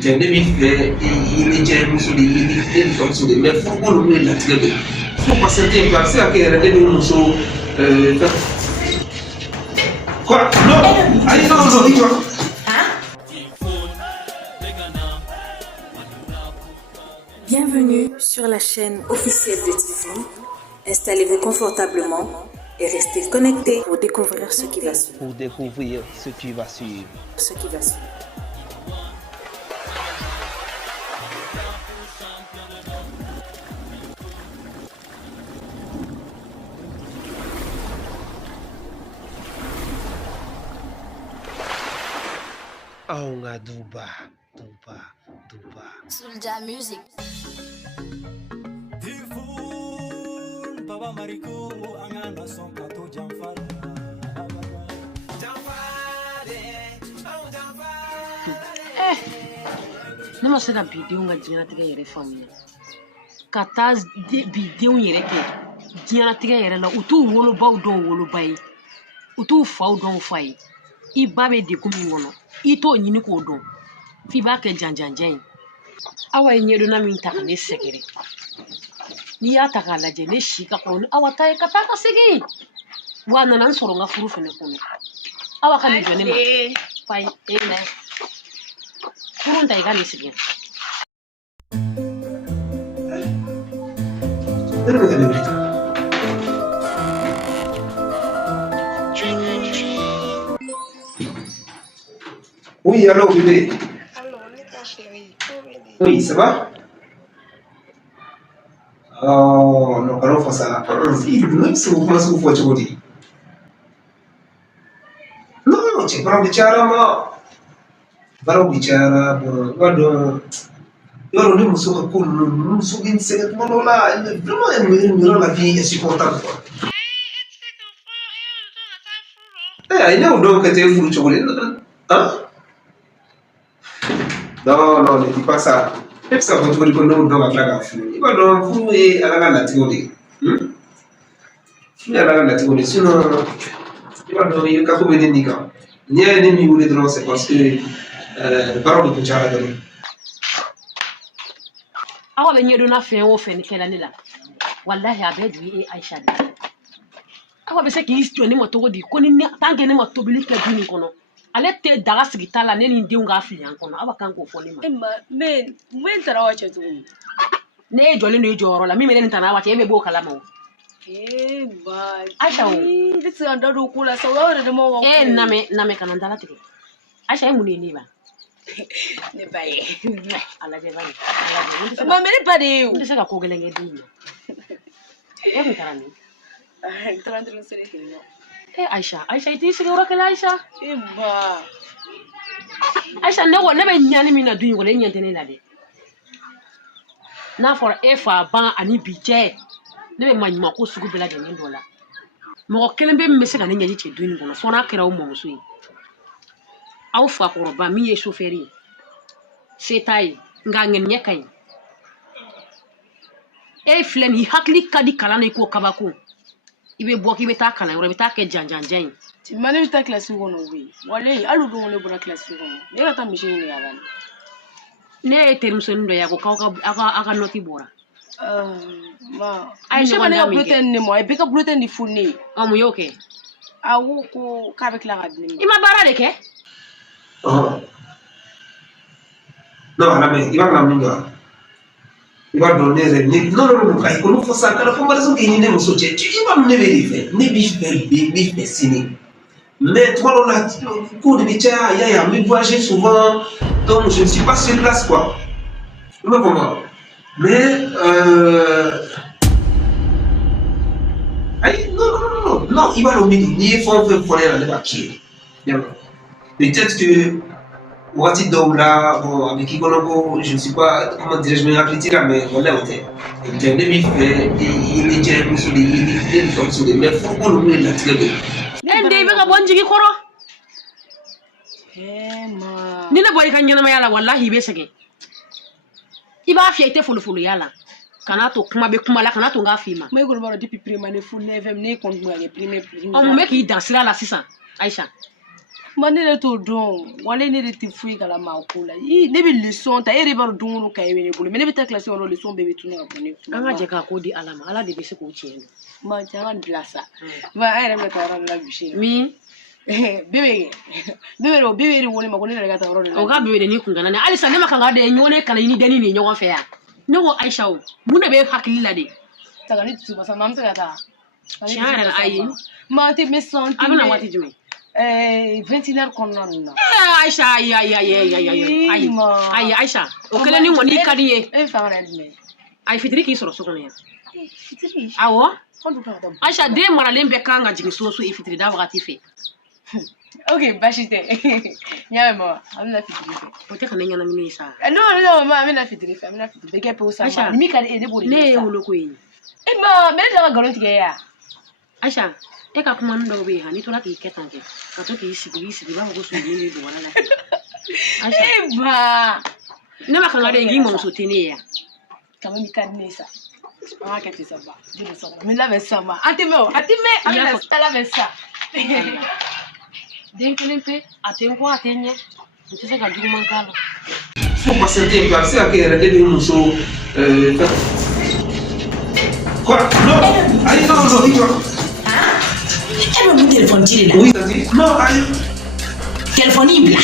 Jende mi fait il est muso de il comme so de mais faut qu'on le la tire de faut pas sentir parce que il est muso quoi non allez non dis-toi Bienvenue sur la chaîne officielle de Tifoun. Installez-vous confortablement et restez connectés pour découvrir ce qui va suivre. Aunga duba. Soulja Music. Baba Mariko angana son kato jamfara. Ne ma se ka bidenw ka diɲɛnatigɛ yɛrɛ faamuya ka taa bidenw yɛrɛ kɛ diɲɛnatigɛ yɛrɛ la u t'u wolobaw dɔn woloba ye u t'u faw dɔn fa ye I ba bɛ degun min kɔnɔ I t'o ɲini k'o dɔn f'i b'a kɛ janjanjan ye Awa ye ɲɛdɔnna min ta ka ne sɛgɛrɛ n'i y'a ta k'a lajɛ ne si ka kɔrɔ ni Awa ta ye ka taa ka segin wa a nana n sɔrɔ n ka furu fɛnɛ kɔnɔ Awa ka nin jɔ ne ma fa ye furu ta I ka ne segin oui allô bébé Allô, ta chérie. oui ça va oh non alors faut ça il nous c'est vous comment vous faites aujourd'hui non tu parles de charama parle de charama bon yoro ni muso ka ko muso bin se ko la vraiment la vie est supportable quoi il est où donc que tu es fou chocolat hein non ne dis pas ça même ça va tu non donc la ga fou il va donc fou et à la latino fou à la latino sinon il va donc il ka ko ben ndika ni ni mi voulait donc c'est parce que parole de chara de Awa bɛ ɲɛdɔnna fɛn o fɛn kɛla ne la wallahi a bɛɛ ju ye Aisha de Awa bɛ se k'i jɔ ne ma cogo di ko ni tant que ne ma tobili kɛ du nin kɔnɔ ale tɛ daga sigi ta la ne ni n denw k'a fili an kɔnɔ Awa kan k'o fɔ ne ma Mais mun taara wa cɛ tuguni ne ye jɔlen don I jɔyɔrɔ la min bɛ ne nin tana Awa cɛ e bɛ b'o kalama o ba Aisha o ne tɛ se ka n da don o ko la sa o yɛrɛ de ma wa namɛ kana n dala tigɛ Aisha ye mun de ye ne ba ne ba ye a lajɛ bani a lajɛ mais ne ba de ye o n tɛ se ka ko gɛlɛn kɛ den na e kun taara min n taara n tɛna se de kɛ Aisha I t'i sigi yɔrɔ kelen Aisha ba Aisha ne ko ne bɛ ɲani min na du in kɔnɔ e ɲɛ tɛ ne la dɛ n'a fɔra e fa ban ani bi cɛ ne bɛ maɲuman ko sugu bɛɛ lajɛlen dɔ la mɔgɔ kelen bɛ min bɛ se ka ne ɲɛji cɛ du in kɔnɔ fɔ n'a kɛra o mɔmuso ye aw fakɔrɔba min ye chauffeur ye se t'a ye nka ŋaniɲɛ ka ɲi e filɛ nin I hakili ka di kalan na I ko kabako I bɛ bɔ k'i bɛ taa kalan yɔrɔ I bɛ taa kɛ janjanjan ye ma ne bɛ taa kilasi kɔnɔ o bɛ yen walayi hali o don ne bɔra kilasi kɔnɔ ne ka taa misi ɲini ka ban ne ye terimusonin dɔ ye a ko k'aw ka nɔti bɔra misi ma ne ka bulletin di ne ma a ye bɛɛ ka bulletin di fo ne ye mun y'o kɛ a ko k'a bɛ tila ka di ne ma I ma baara de kɛ non ala mais il va la minga il va donner non kai ko faut ça quand on raison qu'il ne muso cɛ tu il va me vérifier ne bi fait signer mais toi on a cours de métier ya me voyager souvent donc je ne suis pas sur place quoi tu vois comment mais non il va le midi ni faut faire la papier peut-être que Wati Doula, bon, avec Igonogo, je ne sais pas comment dire, je me rappelle là, mais voilà, il est déjà muso de il est comme ça, mais faut qu'on le mette la tire de. Ende I bɛ ka bɔ n jigi kɔrɔ ma ni ne bɔ I ka ɲɛnamaya la wallahi I bɛ sɛgɛn I b'a fiyɛ I tɛ folofoloya la kana to kuma bɛ kuma la kana to n k'a f'i ma ma école b'a dɔn depuis primaire ne fo 9e ne compte mun kɛ primaire mun bɛ k'i dan sira la sisan Aisha Manere to don wale ne de ti fui kala ma ko la ne bi leçon ta ere bar don no kay wele bolo me ne bi ta classe on leçon bebe tunu ka bone anga je ka ko di alama ala de be se ko tiendo ma janga ndlasa ma ere me ta ran la bishi mi bebe ro wole ma ko ne daga ta ro o ga bebe de ni kun gana ne alisa ne makanga de nyone kala ni dani ni nyogon fe ya ne wo Aisha o mun be hakili la de ta ga ni tu ba sa mam ta ta shara ayi ma te me son abana wati jumi 21h konnonna Aisha ay Aisha o kele ni woni kadiye e fa ran me ay fitri ki soro sokono ya fitri awo kondu ka ta Aisha de maralen be kanga jigi so e fitri da wakati fe okay bashite nyawe ma amna fitri o te kana nyana mi sa no ma amna fitri de ke po sa ma mi ka de bori ne wolo ko yi e ma me da garanti ke ya Aisha e ka kuma ndo be ha ni to la ki ketanke ka to ki sigi ba ko so ni do wala la Aisha e ba ne makanga de ngi mo so tene ya kama mi ka nesa ah que tu ça va je le sens mais là mais ça va atime la mesa denkelempe atenko atenye ntise ka jugu mankala faut passer des classes à qui est de muso quoi non allez non mon téléphone tiré oui vas-y non allez téléphone ibla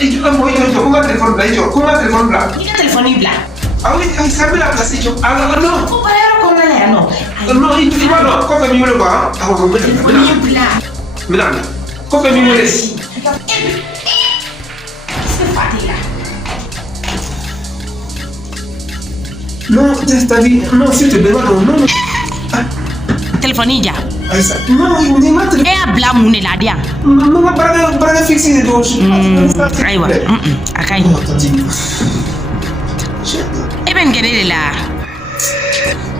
et tu as moi comment téléphone là ni téléphone ibla ah oui ça me la place tu ah non ko ba yaro ko ngala no non il dit pas non quoi mi le quoi ah on va ibla Milan quoi mi le c'est fatila non t'as dit non s'il te plaît non téléphone ija Aïssa non il me dit mal e abla mu ne la dia non para fixer do aywa akay e ben gere la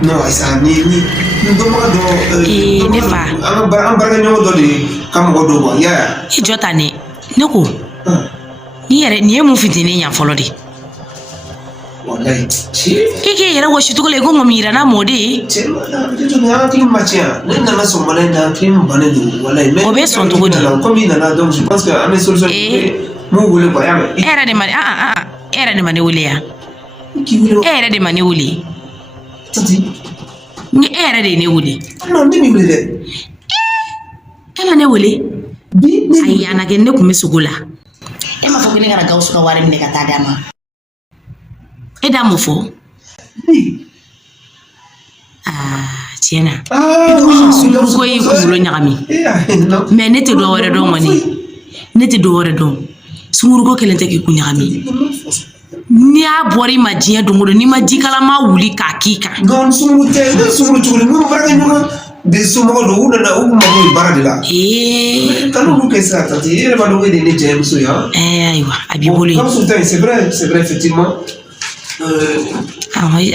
non Aïssa ni do ma do ne fa am bara ñoo do di kam go do bo ya e jota ne ko ni yere ni e mu fitini nya folo di wallahi ci ike yere wo shi tukule go ngomira na modi ci to na ki matia ne na so mala na ki mbane do wallahi mais Obe son to godi. comme il en a donc je pense que à mes solutions mo wole ko ya era de mani era de mani wule ya ki wole era de mani wule tati ni era de ne wule non ni mi wole ela ne wule bi ay ana gen ne kuma sugula e ma fo gine gara gausu ka wari ne ka ta dama e da mo fo tiena ko yi ko lo nyami mais ne te do wore do ngoni ne te do wore do sumuru ko kelente ki ku nyami ni a bori ma jiya dongodo ni ma jikala ma wuli ka kika non sumuru chukuli mo bara ñoo de sumo do wona na ugu ma ko bara de la kanu ko sa tati e ba do de ne jëm so ya aywa abi boli comme sultan c'est vrai effectivement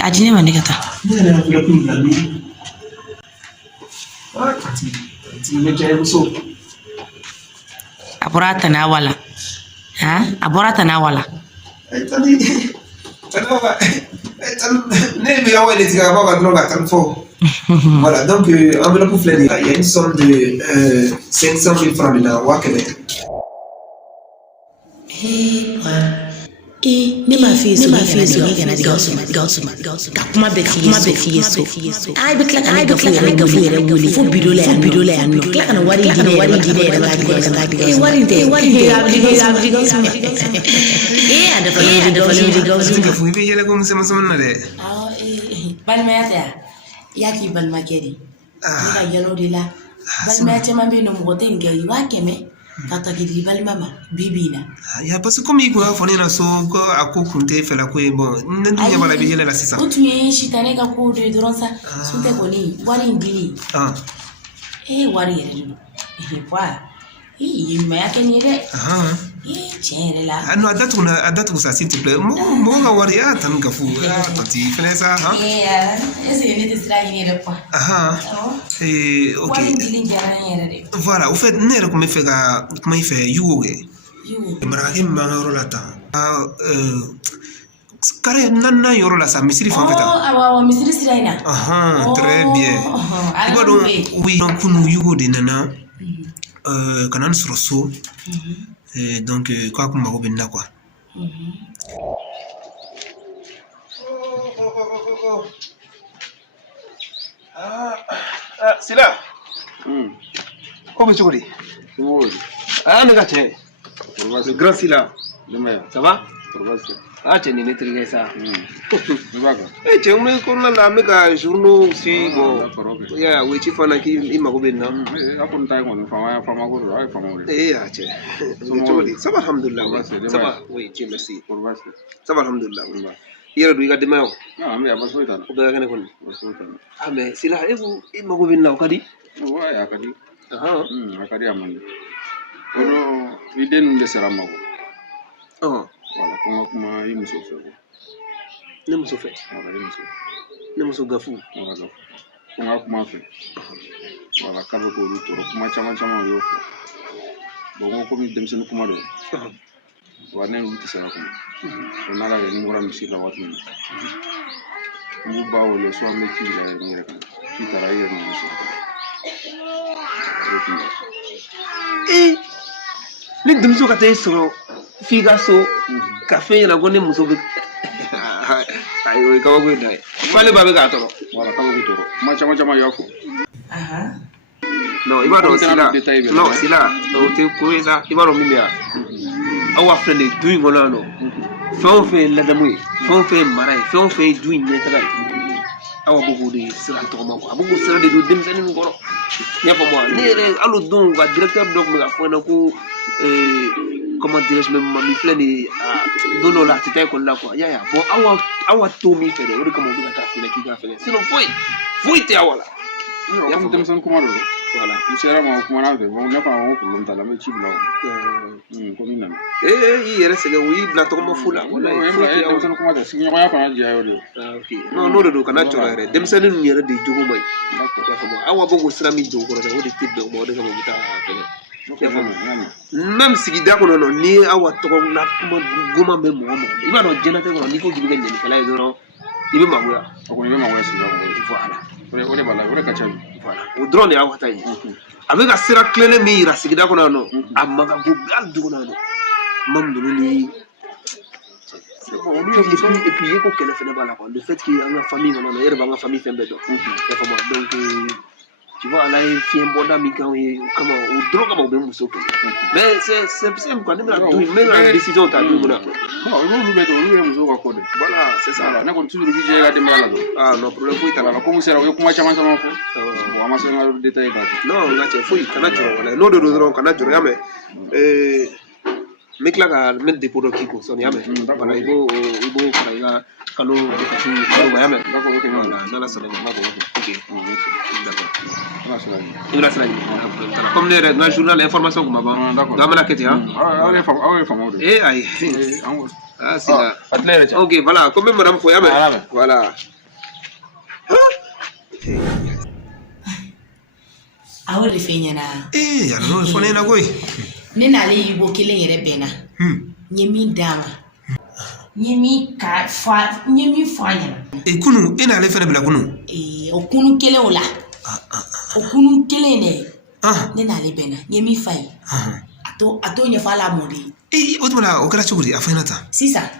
adine ma nekata ne na ko ko na ni tati ne jëm so aborata na wala tadi ne bi ya wale tiga ba droga tan fo voilà donc enveloppe fleur il y a une somme de 500 000 francs dans Wakebe ne ma fi so kana gausu ka kuma be fi so ay be kla kana gafu yere wuli fo bidole ya no kla kana wari di ne da ba wari de abdi gausu anda fa di gausu ka fu be yele ko musema na de balma ya ki balma kedi ka yalo de la balma ya ma be no mo te ngai wa keme kata ki balma ma bibina ya parce que comme il a fourni na so ko akokunte fela ko bon ndu ya bala be yele la sisa o tu ye shitane ka ko de doronsa sunte ko ni wari ndini wari yere do kwa ma ya kenye de chere la no adatu ça s'il te plaît mo ga wari tan ka fu tati fele ça ese ne te sira ni de kwa ok voilà au fait ne ko me fait ga comment il fait yuge marake mangaro la ta kare nanna yoro la sa misiri fa feta awa misiri sira ina très bien oui donc kunu yugo de nana kana sɔrɔ so donc k'a kun mago bɛ nin na quoi. Sila ko bɛ cogo di? Ne ka cɛ le grand Sila ça va? Cɛ nin ne terikɛ sa cɛ n bɛ kɔnɔna la n bɛ ka journaux suivre bon ya o ye ci fana k'i mago bɛ nin na cɛ cogo di? Ça va alhamdulillah ça va oui Dieu merci ça va alhamdulillah i yɛrɛ don i ka denbaya o o bɛɛ ka kɛnɛ kɔni mais Sila e ko i mago bɛ nin na o ka di? A ka di a man di i den ninnu de sera n ma voilà ko n ka kuma i muso fɛ ne muso fɛ ne muso gafu ko n ka kuma fɛ voilà k'a bɛ k'olu tɔɔrɔ kuma caman o y'o fɔ bon n ko komi denmisɛnnin kuma don wa ne n'olu tɛ se ka kuma n'ala yɛ ni n bɔra misi la waati min na n b'u ba wele soit n bɛ ci bila n yɛrɛ kan ci taara i yɛrɛ n'olu sɔrɔ ni denmuso ka taa i sɔrɔ f'i ka so ka fɛn ɲɛna ko ne muso bɛ ayi o ye kabako ye da ye f'ale ba bɛ k'a tɔɔrɔ voilà kabako tɔɔrɔ kuma caman y'a fɔ non i b'a dɔn Sila o tɛ ko ye sa i b'a dɔn min bɛ yan aw ka filɛ nin ye du in kɔnɔ yan nɔ fɛn o fɛn ye ladamu ye fɛn o fɛn ye mara ye fɛn o fɛn ye du in ɲɛtaga ye aw bɛ k'o de sira tɔgɔma quoi a bɛ k'o sira de don denmisɛnnin kɔrɔ i y'a faamu wa ne yɛrɛ hali o don ka directeur dɔ tun bɛ ka fɔ n ɲɛna ko comment dirais-je même min filɛ nin ye don dɔ la a tɛ taa école la quoi i y'a ye bon aw ka to min fɛ dɛ o de kama u bɛ ka taa fɛnɛ k'i ka fɛnɛ sinon foyi tɛ aw la comme denmisɛnnin kuma don voilà n sera ma o kumana an fɛ bon ne fana ko problème t'a la n bɛ ci bila o ko min nana i yɛrɛ sɛgɛn o y'i bila tɔgɔma fu la denmisɛnnin kuma tɛ sigiɲɔgɔnya fana diya y'o de ye non n'o de don kana jɔrɔ yɛrɛ denmisɛnnin ninnu yɛrɛ de jogo ma ɲi i y'a faamu aw ka bɔ k'o sira min don o kɔrɔ dɛ o de tɛ bɛn o ma o de kama u bɛ taa fɛnɛ même sigida kɔnɔ nɔ ni aw ka tɔgɔ la kuma goman bɛ mɔgɔ i b'a dɔn diɲɛlatigɛ kɔnɔ n'i ko k'i bɛ kɛ ɲɛnikɛla ye dɔrɔn i bɛ magoya o kɔni i bɛ magoya sigida kɔnɔ voilà o de b'a la o de ka ca bi voilà o dɔrɔn de y'aw ka taa ye a bɛ ka sira tilennen min yira sigida kɔnɔ yan nɔ a ma ka bon hali du kɔnɔ yan nɔ ma ninnu ni et puis i ko kɛlɛ fɛnɛ b'a la quoi le fait que an ka famille kɔnɔ e yɛrɛ b'an ka famille fɛn bɛɛ dɔn i y'a faamu donc tu vois ala ye fiɲɛ bɔda min k'anw ye o kama o dɔrɔn kama u bɛ muso kɛlɛ mais c'est simple quoi ne bɛna du n bɛna décision ta du mun na i b'olu bɛɛ dɔn olu ye musow ka ko de voilà c'est ça ne kɔni toujours i b'i jɛ i ka denbaya la dɔrɔn non problème foyi t'a la comme sera u ye kuma caman fɔ bon an ma se n ka détail k'a fɔ non n ka cɛ foyi kana jɔrɔ wala n'o de don dɔrɔn kana jɔrɔ y'a mɛn n bɛ tila ka n bɛ dépôt dɔ k'i kun sɔnni y'a mɛn voilà i b'o fara i ka kalo kasi kalo kan y'a mɛn n'ala sɔnna ma ok d'accord i bɛna sira ɲini comme ne yɛrɛ n ka journal information kun ma ban donc an bɛna kɛ ten aw ye faamuyaw de ayi Sila a tila yɛrɛ cɛ ok voilà ko n bɛ madame fo y'a mɛn voilà a y'o de fɛ ɲɛna yàrá n'o ye fɔ ne ɲɛna koyi ne n'ale yibo kelen yɛrɛ bɛnna n ye min d'a ma n ye min fɔ a ɲɛna kunu e n'ale fɛnɛ bila kunu o kunu kelen o la o kunu kelen dɛ ne n'ale bɛnna n ye min f'a ye a t'o ɲɛfɔ ala mɔden ye o tuma na o kɛra cogo di a fɔ ɲɛna tan sisan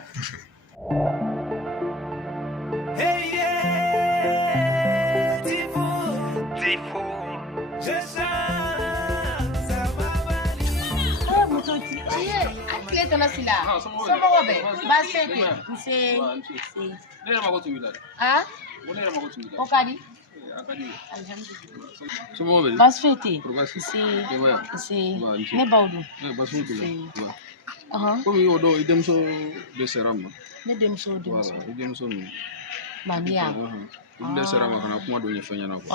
Sila. Somɔgɔw bɛ baasi tɛ nse. Ne yɛrɛ mago tun b'i la dɛ. Ne yɛrɛ mago tun b'i la. O ka di. A ka di. Alhamdulilayi. Somɔgɔw bɛ di. Baasi foyi tɛ yen. Nse. Ne baw dun. Baasi foyi tɛ yen. Komi i y'o dɔn i denmuso de sera n ma. Ne denmuso. I denmuso ninnu. Mamiya. Olu de sera n ma ka na kuma dɔ ɲɛfɔ n ɲɛna quoi.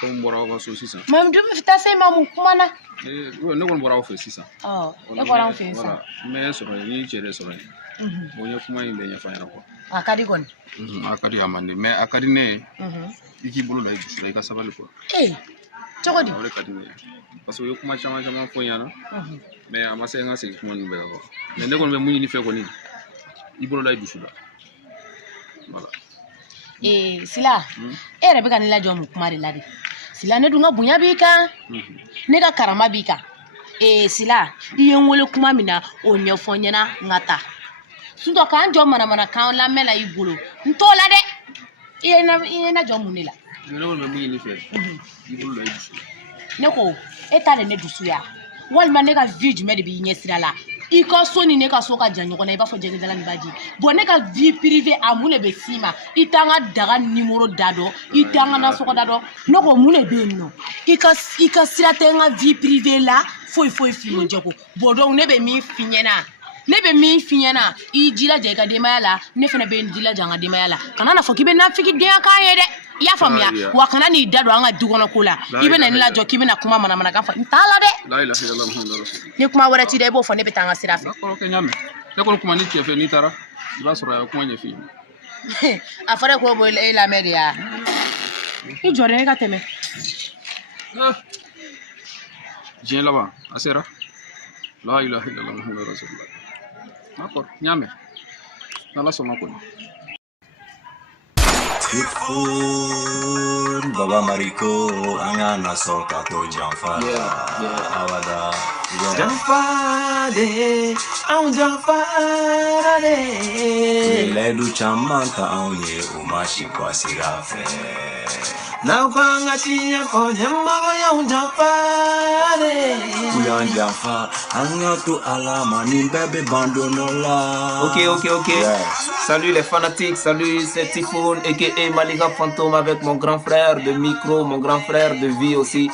Komi n bɔra aw ka so sisan. Mami dun bɛ taa se ma mun kuma na. Ne kɔni bɔra aw fɛ sisan. E bɔra an fɛ yen sisan. N bɛ sɔrɔ yen, n ye cɛ de sɔrɔ yen. Bon n ye kuma in bɛɛ ɲɛfɔ n ɲɛna quoi. A ka di kɔni. A ka di a man di mais a ka di ne ye i k'i bolo da i dusu la i ka sabali quoi. Cogo di? O de ka di ne ye parce que o ye kuma caman fɔ n ɲɛna mais a ma se n ka segin kuma ninnu bɛɛ kan quoi. Mais ne kɔni bɛ mun ɲini fɛ kɔni i bolo da i dusu la. Voilà. Sila e yɛrɛ bɛ ka ne lajɔ mun kuma de la de Sila ne dun ka bonya b'i kan ne ka karama b'i kan sila I ye wele kuma mina o ɲɛfɔ ɲɛna ngata sunto kan jɔ mana kan la mela I bolo nto la de I ye na jɔ mun de la ne wala mi ni fɛ I bolo la ne ko e ta de ne dusu ya walima ne ka vie jumɛn de bi ɲɛ sira la I ka so ni ne ka so ka jan ɲɔgɔn na I b'a fɔ jɛgɛdala ni baji bon ne ka vie privée a mun de bɛ s'i ma I t'an ka daga numéro da dɔn I t'an ka nasɔgɔ da dɔn ne ko mun de bɛ yen nɔ I ka sira tɛ n ka vie privée la foyi fi mo jago bon donc ne bɛ min fi ɲɛna I jilaja I ka denbaya la ne fana bɛ n jilaja n ka denbaya la kana na fɔ k'i bɛ nafiki denya kan ye dɛ I y'a faamuya wa kana n'i da don an ka du kɔnɔ ko la I bɛ na ne lajɔ k'i bɛ na kuma mana kan fɔ n t'a la dɛ ni kuma wɛrɛ t'i da I b'o fɔ ne bɛ taa n ka sira fɛ ne kɔni kuma ni cɛ fɛ n'i taara I b'a sɔrɔ a ye kuma ɲɛf'i ye a fɔra ko bɔ e lamɛn de ya I jɔra e ka tɛmɛ diɲɛ laban a sera la ilaha illallah muhammadur rasulullah d'accord ɲamɛ n'ala sɔnna kɔni Tifun Baba Mariko Angana Soka to Janfara Awada Janfade Ang Janfade Ledu Chamanta Onye Umashi kwa sirafe Na kwanga tiya ko nyamago ya Janfade Uyan Janfa Anga tu alama ni bebe bandonola Ok. Yeah. Salut les fanatiques, salut c'est Typhoon aka Malika Fantôme avec mon grand frère de micro, mon grand frère de vie aussi,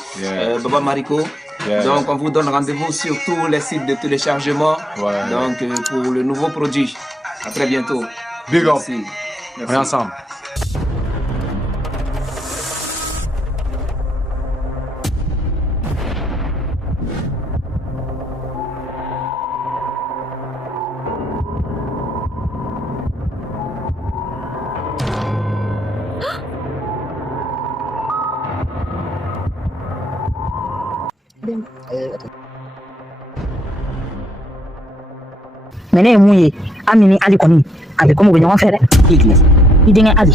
Baba Mariko. Donc on vous donne rendez-vous sur tous les sites de téléchargement. Donc pour le nouveau produit. À très bientôt. Big up. Merci. On est ensemble. Mais ne ye mun ye Ami ni Ali kɔni a bɛ komi u bɛ ɲɔgɔn fɛ dɛ I denkɛ Ali